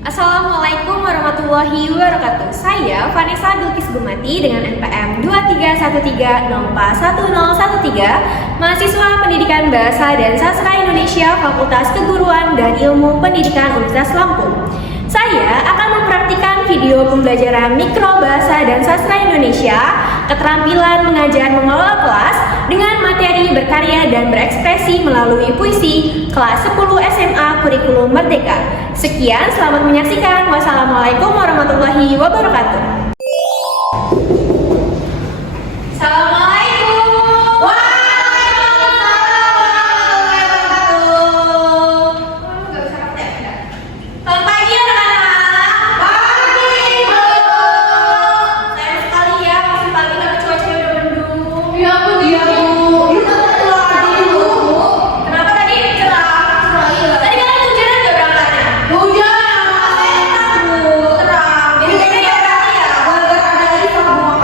Assalamualaikum warahmatullahi wabarakatuh. Saya Vanessa Bilkis Gumati dengan NPM 2313041013, mahasiswa Pendidikan Bahasa dan Sastra Indonesia Fakultas Keguruan dan Ilmu Pendidikan Universitas Lampung. Saya akan mempraktikkan video pembelajaran mikro bahasa dan sastra Indonesia, keterampilan mengajar mengelola kelas dengan materi berkarya dan berekspresi melalui puisi, kelas 10 SMA Kurikulum Merdeka. Sekian, selamat menyaksikan. Wassalamualaikum warahmatullahi wabarakatuh. Assalamualaikum. Selamat pagi anak-anak. Pagi, Bu. Sayang sekali ya, masih pagi tapi cuacanya udah mendung. Iya Bu, iya Bu. Ini kan cerah tadi Bu. Kenapa tadi cerah? Tadi kan hujan nggak berangkatnya? Hujan. Terang. Jadi kayaknya ya berarti ya. Gara-gara ada ini sama bunga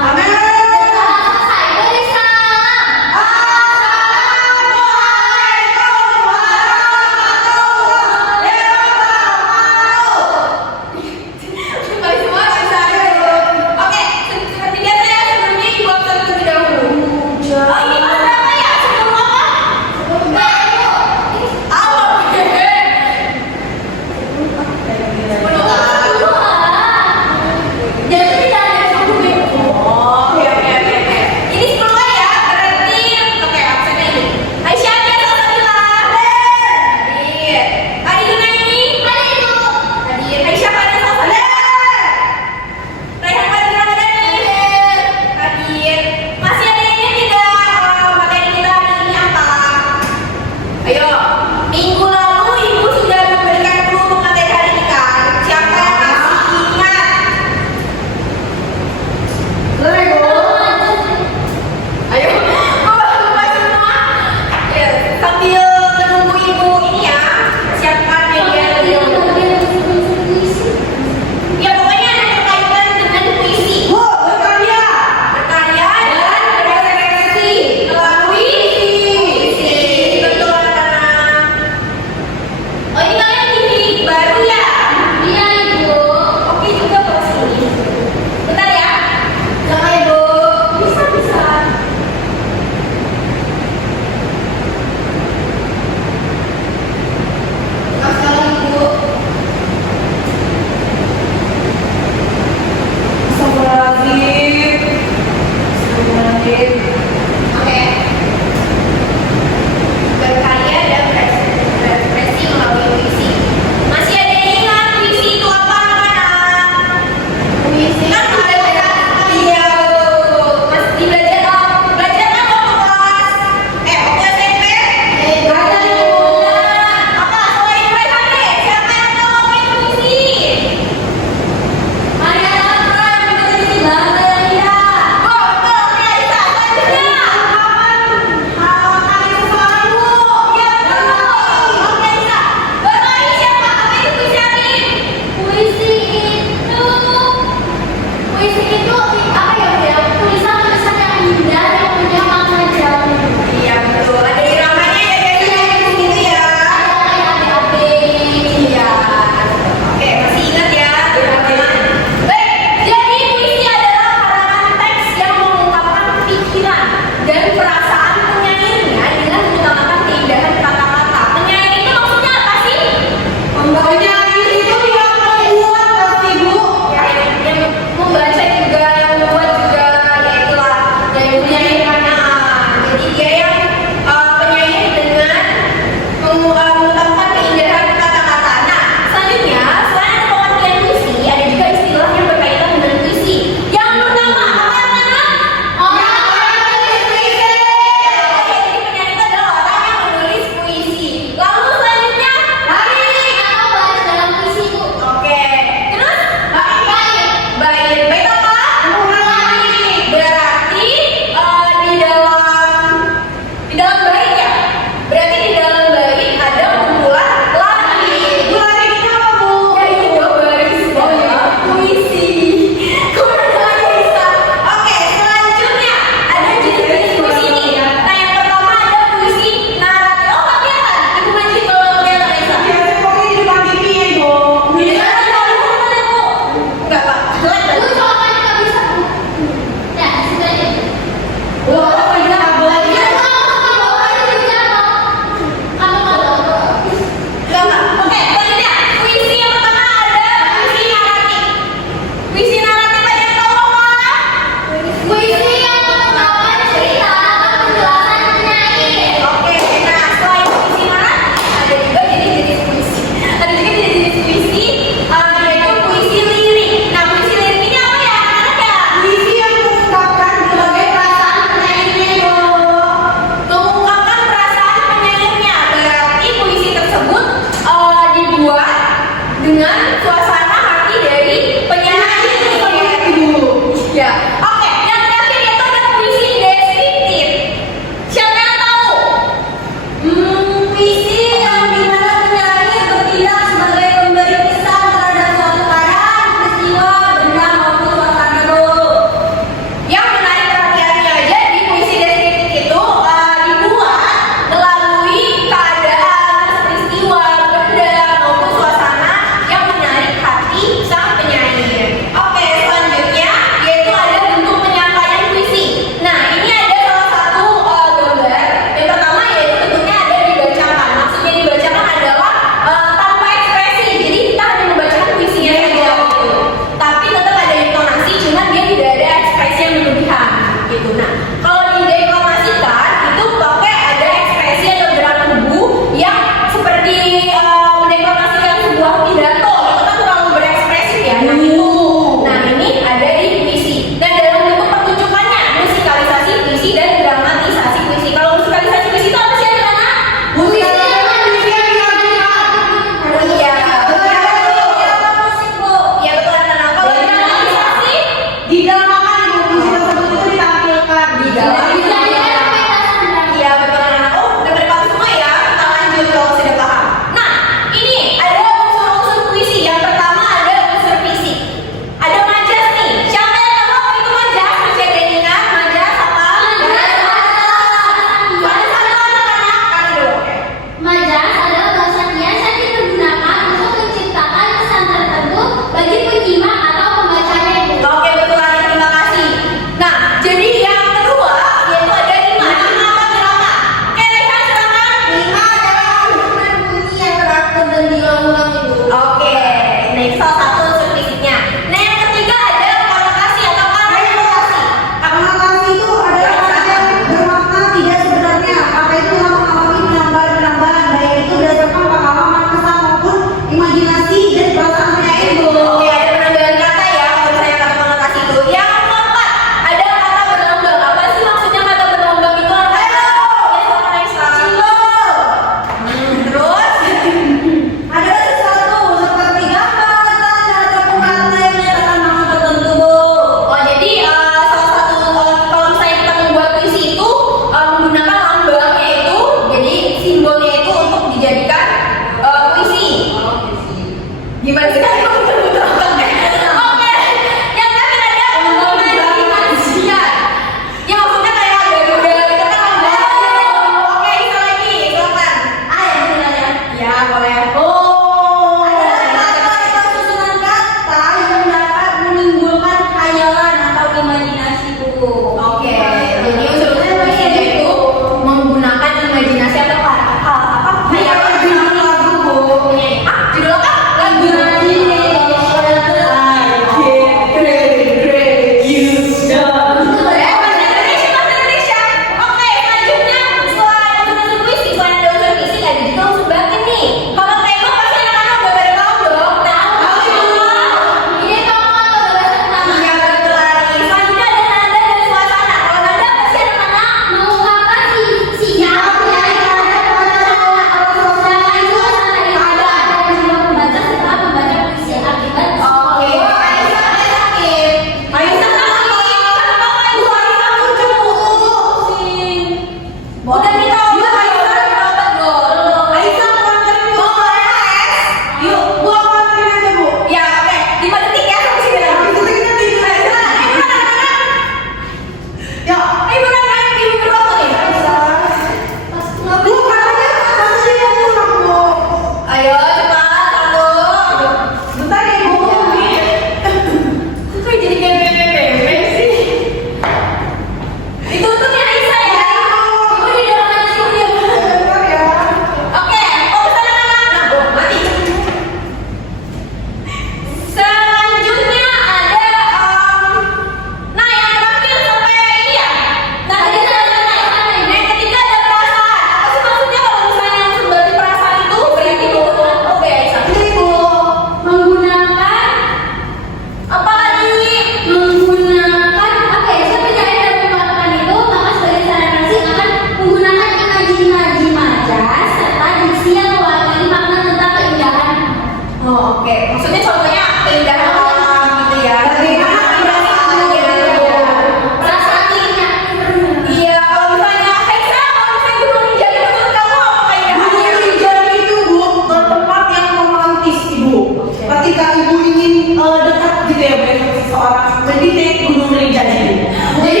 dekat gitu ya dengan seseorang mendidik Gunung Rinjani. Jadi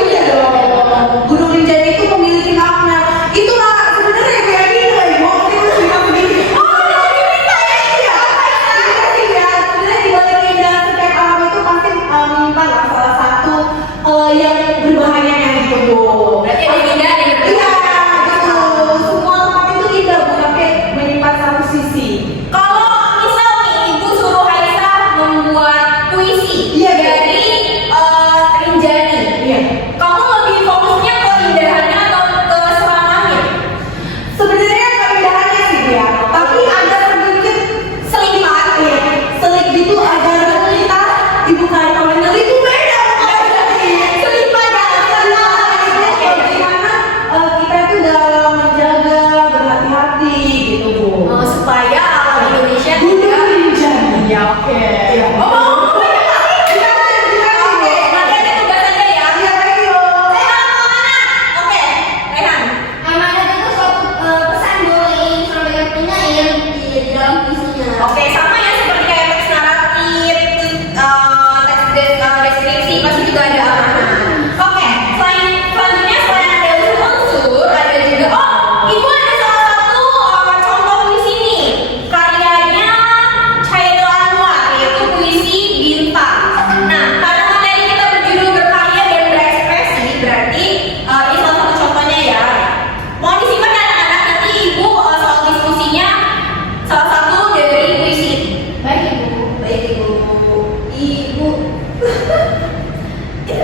iya dong. Gunung Rinjani itu memiliki makna. Itulah sebenarnya yang yakin lah ibu. Waktu itu sudah begini. Oh jadi kita ya. Iya. Sebenarnya di balik keindahan setiap alam itu pasti menyimpan salah satu yang berbahayanya gitu. Berarti ada keindahan yang berbeda. Iya, betul. Semua tempat itu indah, Bu, tapi menyimpan satu sisi. Kalau misal nih ibu suruh Aisyah membuat puisi Iya, dari Rinjani, Iya. kamu lebih fokusnya ke indahannya atau ke serangannya? Sebenarnya keindahannya sih ya, tapi ada sedikit selipat ya, selik gitu agar kita ibu kata itu beda selipat ya, bagaimana kita itu dalam menjaga berhati-hati gitu Bu. Supaya alam Indonesia Gunung tidak. Rinjani. Ya oke. Iya. Oke, nanti ada tugasannya ya. Iya, ayo. Oke, Rehan. Amanat itu suatu pesan bahwa yang sampaikan penyair di dalam puisinya. Oke, sama ya seperti kayak teks naratif, teks deskripsi pasti juga ada amanah. Oke, selanjutnya selain ada unsur, ada juga ibu ada salah satu contoh puisi nih, karyanya Chairul Anwar, yaitu puisi Bintang. Nah, karena materi kita berjudul berkarya dan berekspresi, berarti ini salah satu contohnya ya. Mohon disimak ya anak-anak, nanti ibu soal diskusinya salah satu dari puisi. Baik Ibu. Baik ibu, ibu.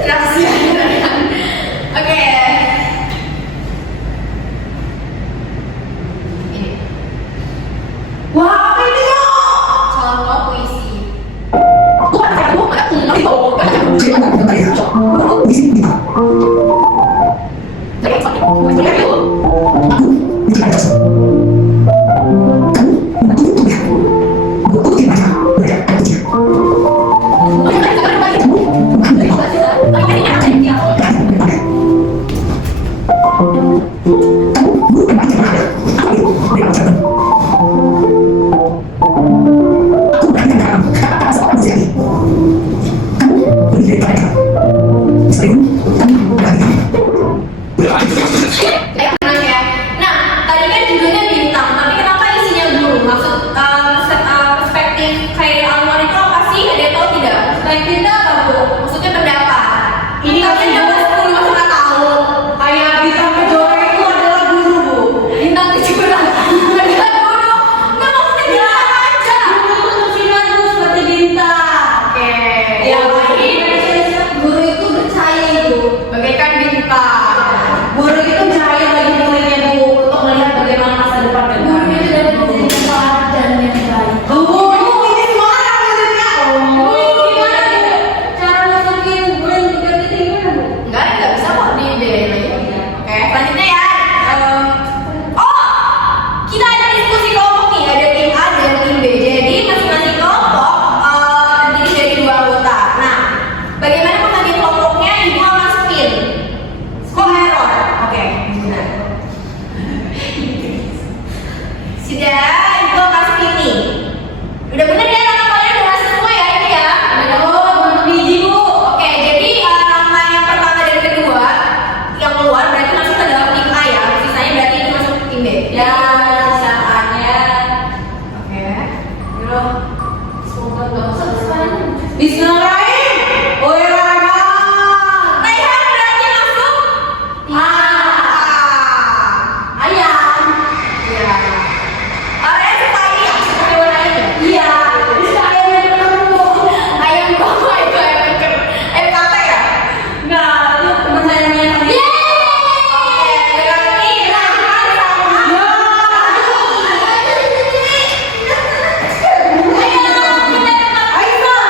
Rahasia ya. Oke. Ini Wah, apa ini yo? contoh puisi. Tenang ya. Nah, tadi kan judulnya Bintang, tapi kenapa isinya guru? Maksud perspektif Chairul Anwar itu apa sih? Ada yang tahu tidak? Perspektifnya apa bu? Maksudnya pendapat. Ini kalian kan dapat 10 masa nggak tahu. Kayak bintang kejora itu adalah guru Bu. Bintang kejora adalah guru. Nggak maksudnya bintang aja. Guru kecilan Bu seperti bintang. Oke. Ya, Jadi Guru itu bercahaya Ibu. bagaikan bintang. Guru itu cahaya bagi muridnya Bu untuk melihat bagaimana masa depan dan Guru itu dapat menjadi teladan yang baik. Bu, ini suara muridnya. Gimana Bu? Cara masukin bulan 3 titik gimana Bu? Nggak bisa kok di bedain aja. Oke, selanjutnya ya. Kita ada diskusi kelompok nih, ada tim A dan tim B. Jadi masing-masing kelompok terdiri dari 2 anggota. Nah, bagaimana pembagian kelompoknya? Ibu akan spin. Kok error? Oke, benar. Sudah, ibu akan spin nih. Udah bener ya nama kalian udah masuk semua ya ini ya? Bentuk biji Bu. Oke, jadi nama yang pertama dan kedua yang keluar berarti masuk ke dalam tim A ya. Sisanya berarti itu masuk tim B. Ya, sisaannya. Oke. Dulu. Semoga nggak masuk sekarang. Bismillahirrahmanirrahim. Oh ya Rahman. Raihan berarti masuk A. Ayam. Iya. Area suka ini ya? Suka hewan lain ya? Iya. Bisa ayam yang ketemu Bu. Ayam gua itu ayam keker. Ayam kata ya? Nah, itu teman saya namanya tadi. Oke, berarti Raihan sama Aisyah,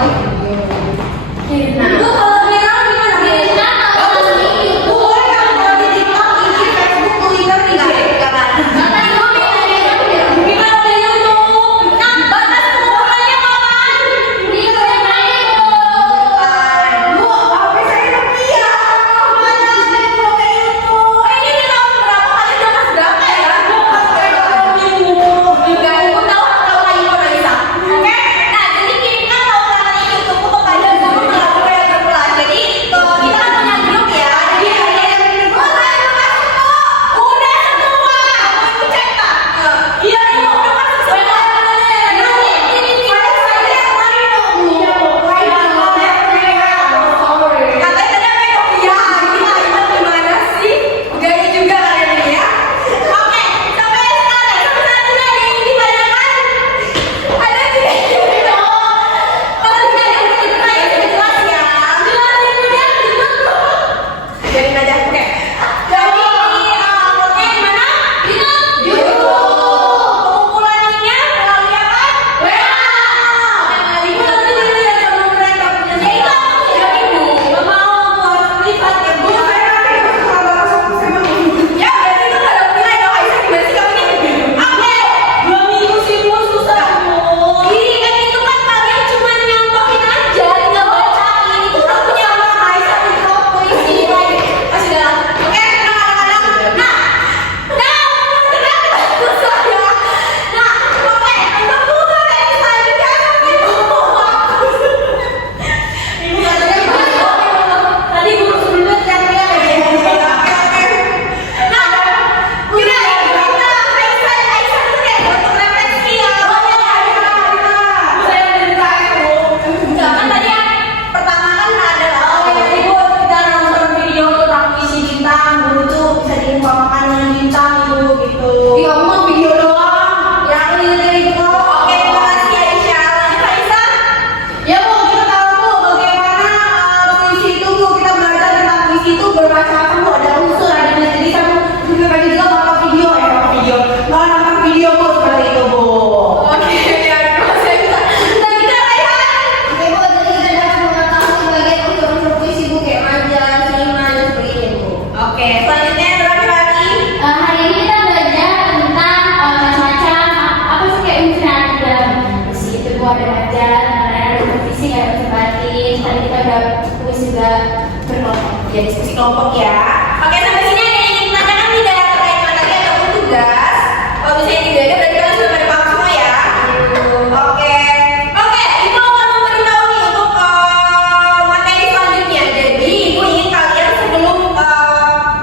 Nah, lu kalau viral gimana? Bagus nih. Boleh kan kalau di TikTok, IG, Facebook, Twitter, IG. Gimana di YouTube? Nah, batas kemuliaannya kapan? Lu HP saya Nokia. Mana saya mau ke YouTube? Ini di tahun berapa? Kalian udah kelas berapa ya? Gua pas kayak enggak, gua tahu lagi kok Raisa. Oke? Nah, jadi kirimkan tahu YouTube kepada guru melalui WhatsApp kelas. Jadi kita kan punya grup ya. Jadi ada yang minum udah semua. Mau ikut cek tak? Iya, udah masuk semua. Ini saya yang lain dong. Iya, katanya tadi apa ya? Iya, gila, itu gimana sih? Gaya juga kalian ini ya. Oke, sampai sekarang juga ada yang ditanyakan. Ada juga yang dong. Kalau tidak ada yang ditanya jelas ya. Jelasin udah, jadi aja. Oke. Jadi uploadnya di mana? YouTube. Pengumpulannya melalui apa? WA. Ibu nanti jadi lihat sama mereka punya. Ya itu aku tidak ibu. Nggak mau keluar privat ya bu. Saya nanti kalau bapak saya mau. Ya berarti itu nggak ada nilai dong. Aisyah gimana sih kamu ini? Oke. 2 minggu sih bu susah bu. Ih kan itu kan kalian cuma nyontohin aja, tinggal bacain. Itu kan punya sama Aisyah di blog puisi lain. Masih dalam. Oke, anak-anak. Nah, susah ya. Nah, oke, untuk buku dari selanjutnya Ibu katanya tadi guru sebelumnya teriak-teriak ya. Nah, udah kita Aisyah dulu deh untuk refleksi ya. Saya cerita Bu. Enggak kan tadi yang pertama kan adalah Ibu kita nonton video tentang puisi bintang, guru tuh bisa diumpamakan dengan bintang Ibu gitu. Iya, mau video doang. Ya, ini itu. Oke, terima kasih Aisyah. Lanjut Aisyah. Ya Bu, kita tahu Bu bagaimana puisi itu Bu, kita belajar tentang puisi itu bermacam-macam Bu, ada unsur, ada tulisan juga tadi juga nonton video mau nonton video Bu seperti itu Bu. Oke, ya terima kasih Aisyah. Dan kita Raihan. Ibu, jadi kita dapat mengetahui bagian unsur-unsur puisi Bu kayak majas, seniman, dan sebagainya Bu. Oke, selanjutnya berapa lagi? Hari ini kita belajar tentang macam-macam apa sih kayak unsur yang ada di dalam puisi itu Bu. Ada majas, ada puisi, ada batis. Tadi kita udah puisi juga berkelompok. Ya diskusi kelompok ya. Oke, sampai sini ada yang ingin ditanyakan tidak terkait materi ataupun tugas? Kalau misalnya tidak ada berarti kalian sudah pada paham semua ya. Oke, Ibu akan memberitahu nih untuk materi selanjutnya. Jadi Ibu ingin kalian sebelum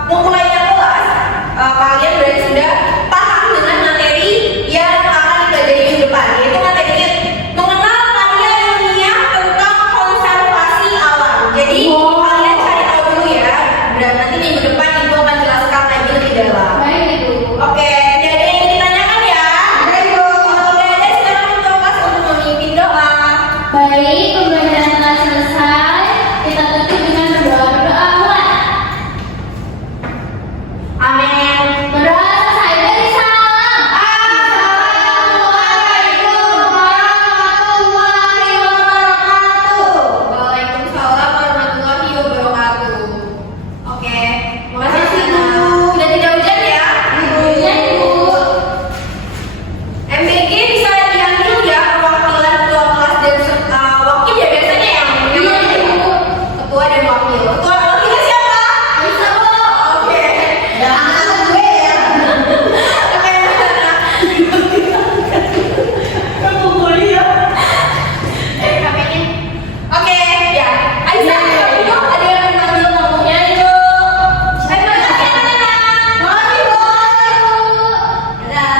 memulainya kelas, kalian berarti sudah paham dengan materi yang akan dipelajari minggu depan. Yaitu materinya mengenal karya ilmiah tentang konservasi alam. Jadi kalian cari tahu dulu ya. Dan nanti minggu depan Ibu akan jelaskan lagi lebih dalam. Baik Ibu. Oke, tidak ada yang ingin ditanyakan ya? Ada Ibu. Kalau tidak ada silakan ketua kelas untuk memimpin doa. Baik, pembelajaran telah selesai. Kita tutup dengan berdoa mulai. Amin. Berdoa selesai dari salam. Assalamualaikum warahmatullahi wabarakatuh. Waalaikumsalam warahmatullahi wabarakatuh. Oke, makasih Bu. Udah tidak hujan ya? Hujan Ibu. MBG bisa diambil ya perwakilan ketua kelas dan wakil ya biasanya yang Iya Ibu. ketua dan wakil. Ketua wakilnya siapa? Bisa Bu. Oke. Jangan gue ya. Oke. Kamu kuliah. Kakaknya. Oke, ya. Aisyah, itu ada yang manggil ngomongnya itu. Terima kasih anak-anak. Makasih Bu. Dadah.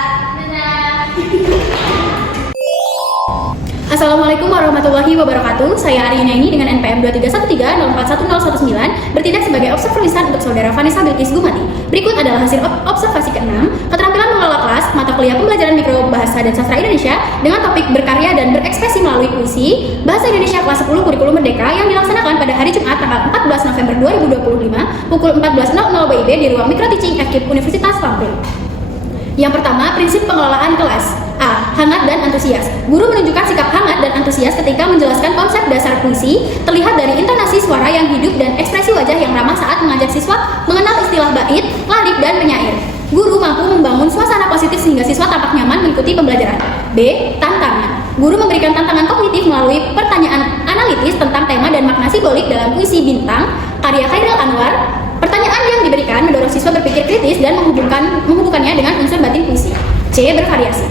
Assalamualaikum warahmatullahi wabarakatuh. Saya Ari Yunaini dengan NPM 23130411019 bertindak sebagai observer lisan untuk saudara Vanessa Bilkis Gumati. Berikut adalah hasil observasi ke-6, keterampilan mengelola kelas, mata kuliah pembelajaran mikro bahasa dan sastra Indonesia dengan topik berkarya dan berekspresi melalui puisi, bahasa Indonesia kelas 10 kurikulum merdeka yang dilaksanakan pada hari Jumat tanggal 14 November 2025 pukul 14.00 WIB di ruang Micro Teaching FKIP Universitas Lampung. Yang pertama, prinsip pengelolaan kelas. A. Hangat dan antusias. Guru menunjukkan sikap hangat dan antusias ketika menjelaskan konsep dasar puisi, terlihat dari intonasi suara yang hidup dan ekspresi wajah yang ramah saat mengajak siswa mengenal istilah bait, larik, dan penyair. Guru mampu membangun suasana positif sehingga siswa tampak nyaman mengikuti pembelajaran. B. Tantangan. Guru memberikan tantangan kognitif melalui pertanyaan analitis tentang tema dan makna simbolik dalam puisi Bintang, karya Khairil Anwar. Pertanyaan yang diberikan mendorong siswa berpikir kritis dan menghubungkannya dengan unsur batin puisi. C. Bervariasi.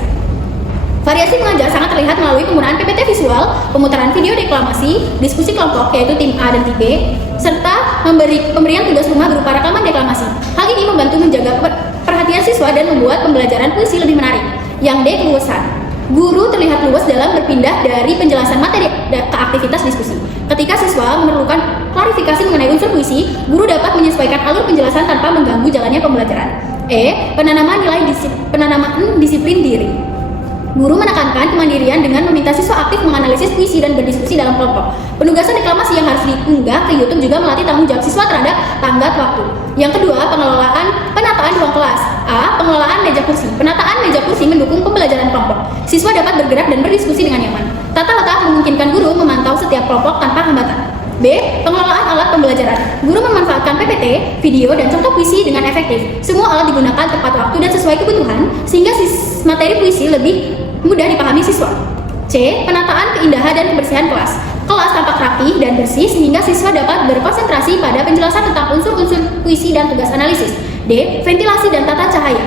Variasi mengajar sangat terlihat melalui penggunaan PPT visual, pemutaran video deklamasi, diskusi kelompok yaitu tim A dan tim B, serta pemberian tugas rumah berupa rekaman deklamasi. Hal ini membantu menjaga perhatian siswa dan membuat pembelajaran puisi lebih menarik. Yang D. Keluasan. Guru terlihat luas dalam berpindah dari penjelasan materi ke aktivitas diskusi. Ketika siswa memerlukan klarifikasi mengenai unsur puisi, guru dapat menyesuaikan alur penjelasan tanpa mengganggu jalannya pembelajaran. E. Penanaman disiplin diri. Guru menekankan kemandirian dengan meminta siswa aktif menganalisis puisi dan berdiskusi dalam kelompok. Penugasan deklamasi yang harus diunggah ke YouTube juga melatih tanggung jawab siswa terhadap tanggat waktu. Yang kedua, penataan ruang kelas. A. Pengelolaan meja kursi. Penataan meja kursi mendukung pembelajaran kelompok. Siswa dapat bergerak dan berdiskusi dengan nyaman. Tata letak memungkinkan guru memantau setiap kelompok tanpa hambatan. B. Pengelolaan alat pembelajaran. Guru memanfaatkan PPT, video, dan contoh puisi dengan efektif. Semua alat digunakan tepat waktu dan sesuai kebutuhan, sehingga materi puisi lebih mudah dipahami siswa. C. Penataan keindahan dan kebersihan kelas. Kelas tampak rapi dan bersih sehingga siswa dapat berkonsentrasi pada penjelasan tentang unsur-unsur puisi dan tugas analisis. D. Ventilasi dan tata cahaya.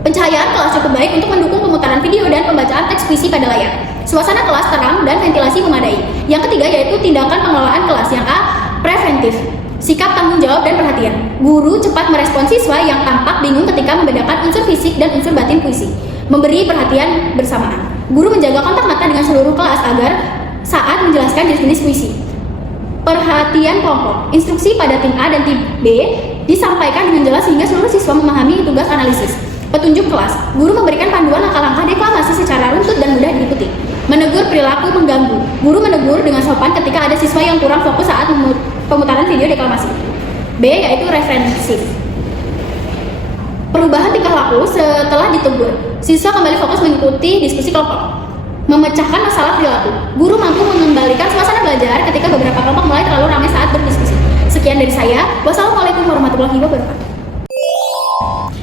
Pencahayaan kelas cukup baik untuk mendukung pemutaran video dan pembacaan teks puisi pada layar. Suasana kelas terang dan ventilasi memadai. Yang ketiga yaitu tindakan pengelolaan kelas. Yang A. Preventif. Sikap tanggung jawab dan perhatian. Guru cepat merespons siswa yang tampak bingung ketika membedakan unsur fisik dan unsur batin puisi. Memberi perhatian bersamaan. Guru menjaga kontak mata dengan seluruh kelas agar saat menjelaskan jenis-jenis puisi. Perhatian kelompok. Instruksi pada tim A dan tim B disampaikan dengan jelas sehingga seluruh siswa memahami tugas analisis. Petunjuk kelas. Guru memberikan panduan langkah-langkah deklamasi secara runtut dan mudah diikuti. Menegur perilaku mengganggu. Guru menegur dengan sopan ketika ada siswa yang kurang fokus saat pemutaran video deklamasi. B. Yaitu referensif. Perubahan tingkah laku setelah ditegur. Siswa kembali fokus mengikuti diskusi kelompok. Memecahkan masalah perilaku. Guru mampu mengembalikan suasana belajar ketika beberapa kelompok mulai terlalu ramai saat berdiskusi. Sekian dari saya. Wassalamualaikum warahmatullahi wabarakatuh.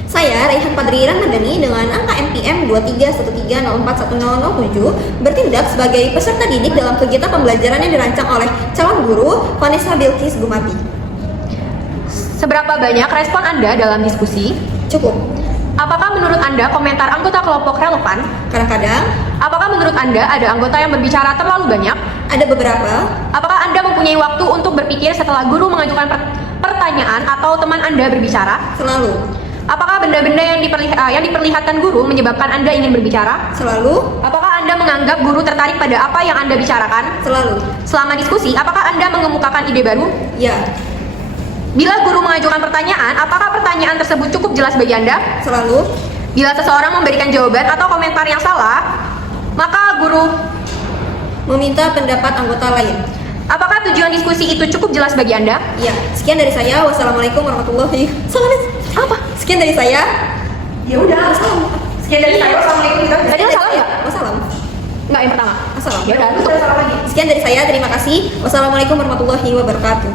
Saya, Raihan Padri Ramadhani dengan angka NPM 2313041007 bertindak sebagai peserta didik dalam kegiatan pembelajaran yang dirancang oleh calon guru Vanessa Bilkis Gumati. Seberapa banyak respon Anda dalam diskusi? Cukup. Apakah menurut Anda komentar anggota kelompok relevan? Kadang-kadang, Apakah menurut Anda ada anggota yang berbicara terlalu banyak? ada beberapa. Apakah Anda mempunyai waktu untuk berpikir setelah guru mengajukan pertanyaan atau teman Anda berbicara? Selalu. Apakah benda-benda yang diperlihatkan guru menyebabkan Anda ingin berbicara? Selalu. Apakah Anda menganggap guru tertarik pada apa yang Anda bicarakan? Selalu. Selama diskusi, apakah Anda mengemukakan ide baru? Ya. Bila guru mengajukan pertanyaan, apakah pertanyaan tersebut cukup jelas bagi Anda? Selalu. Bila seseorang memberikan jawaban atau komentar yang salah, maka guru Meminta pendapat anggota lain. apakah tujuan diskusi itu cukup jelas bagi Anda? Ya. Sekian dari saya. Wassalamualaikum warahmatullahi wabarakatuh. Apa? Sekian dari saya. Ya udah, assalam. Sekian dari saya. Wassalamualaikum. Tadi salah nggak? Wassalam. Enggak, yang pertama. Assalam. Ya udah, tutup. Salah lagi. Sekian dari saya. Terima kasih. Wassalamualaikum warahmatullahi wabarakatuh.